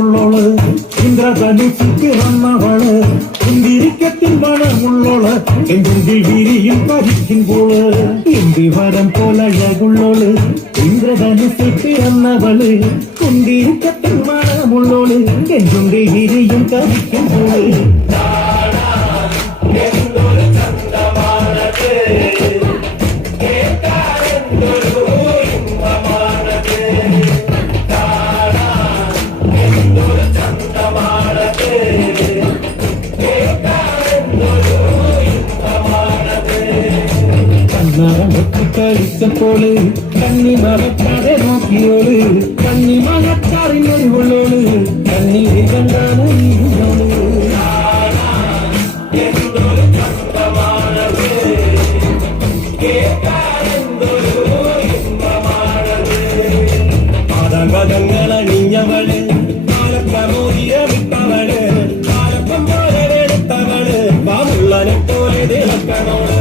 അഴകുള്ളോള് ഇന്ദ്രധനുസിക്ക് വന്നവള് കുന്തിരിക്കത്തിൻ മണമുള്ളോള് എന്തെങ്കിൽ വിരിയും കരിക്കുമ്പോള് ഇന്ദിവരം പോലഴകുള്ളോള് ഇന്ദ്രധനുസിക്ക് വന്നവള് കുന്തിരിക്കത്തിൻ മണമുള്ളോള് എന്തെങ്കിൽ വിരിയും കരിക്കുമ്പോള് കളിച്ചപ്പോള് കണ്ണി മറക്കാതെ നോക്കിയോള് കണ്ണി മറക്കാറിനൊരുള്ളോള് കണ്ണീര് കണ്ടാണ് നീയോള് ആദാങ്കതങ്ങളണിഞ്ഞവള് കാലപ്പമോതിരമിട്ടവള് കാലപ്പം പോലെ എടുത്തവള് പാവുള്ളനെ പോലെ ദേവക്കണോള്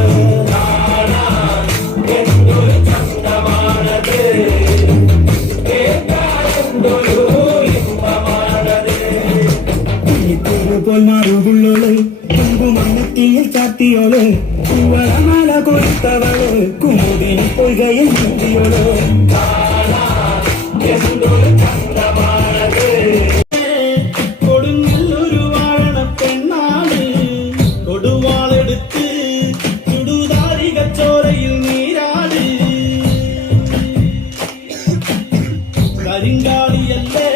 മാറുള്ളോള് കുങ്കുമണ്ണത്തിയിൽ ചാത്തിയോള് പൂവളമാല കൊടുത്തവള് കുമുദിനി പൊയ്കയിൽ നീന്തിയോള് കൊടുങ്ങല്ലൊരു വാഴണ പെണ്ണാണ് കൊടുവാളെടുത്ത് ചുടുതാരിക ചോരയിൽ നീരാട് കരിങ്കാളിയല്ലേ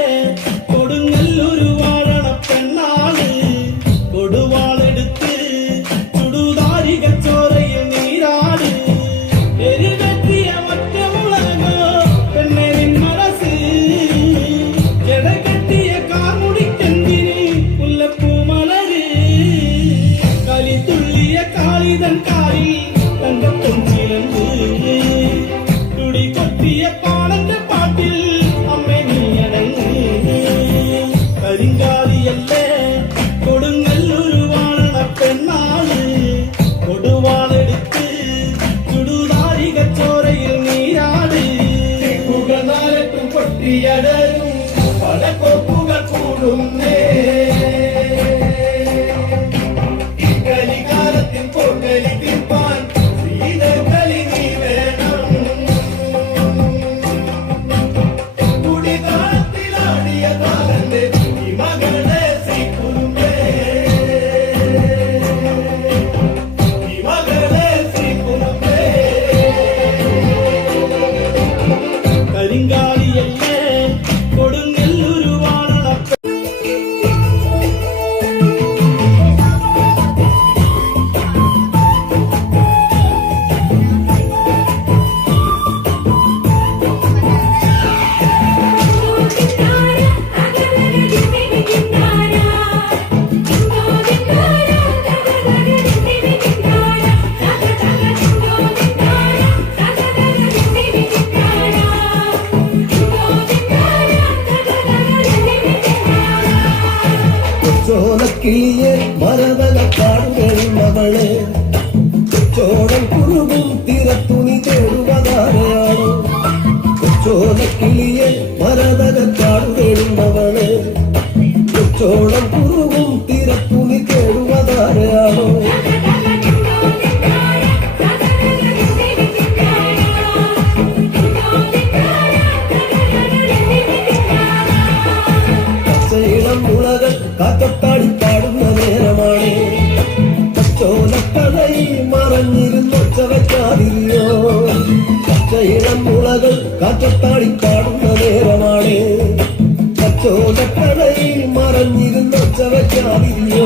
കൊടുങ്ങല്ലൊരു വാഴണ പെണ്ണാണ് കൊടുവാളെടുത്ത് ചുടുതാരിക ചോരയിൽ നീരാട് എരിവെത്തിയ ഒറ്റമുളകോ പെണ്ണെ നിൻ മനസ്സ് ജടകെട്ടിയ കാർമുടിക്കെന്തിന് മുല്ലപ്പൂമലര് കലിത്തുള്ളിയ കാളിതൻ കാലിൽ തങ്കപ്പൊഞ്ചിലന്ത് തുടി കൊത്തിയ പാടന്റെ പാട്ടിൽ അമ്മ നീയടങ്ങ് കരിങ്കാലിയല്ലേ കൊടുങ്ങല്ലൊരു വാഴണ പെണ്ണാണ് കൊടുവാളെടുത്ത് ചുടുതാരിക ചോരയിൽ നീരാട് നാലട്ടും പൊട്ടിയടരും പടക്കൊപ്പുകൾ കൂടുന്നേ കളിക്കാലത്തിൽ പൊങ്കലി തീർപ്പാൻ ശ്രീതകളി നീ വേണം കുടികാലത്തിലാടിയ താരന്റെ മകളെ ശ്രീകുരുമേ മകളെ ശ്രീകുരുമേ കരിങ്കാലിയല്ലേ കൊടുങ്ങല്ലൊരു വാഴണ ചോലക്കിളിയെ മരവല പാടുകയുള്ളവള് ചോടൻ കുറുകും തിരത്തുണി തേടുവതാരയാണ് ചോലക്കിളിയെ മരവല പാടുകയുള്ളവള് ചോടൻ കുറുകും തിരത്തുണി തേടുവതാരയാണോ മുളകൾ കാറ്റത്താടി പാടുന്ന നേരമാണ് ചോലക്കടയിൽ മറഞ്ഞിരുന്നൊച്ച വയ്ക്കാതില്ലോ പച്ചയിളം മുളകൾ കാറ്റത്താടി പാടുന്ന നേരമാണ് ചോലക്കടയിൽ മറഞ്ഞിരുന്നൊച്ച വയ്ക്കാതില്ലോ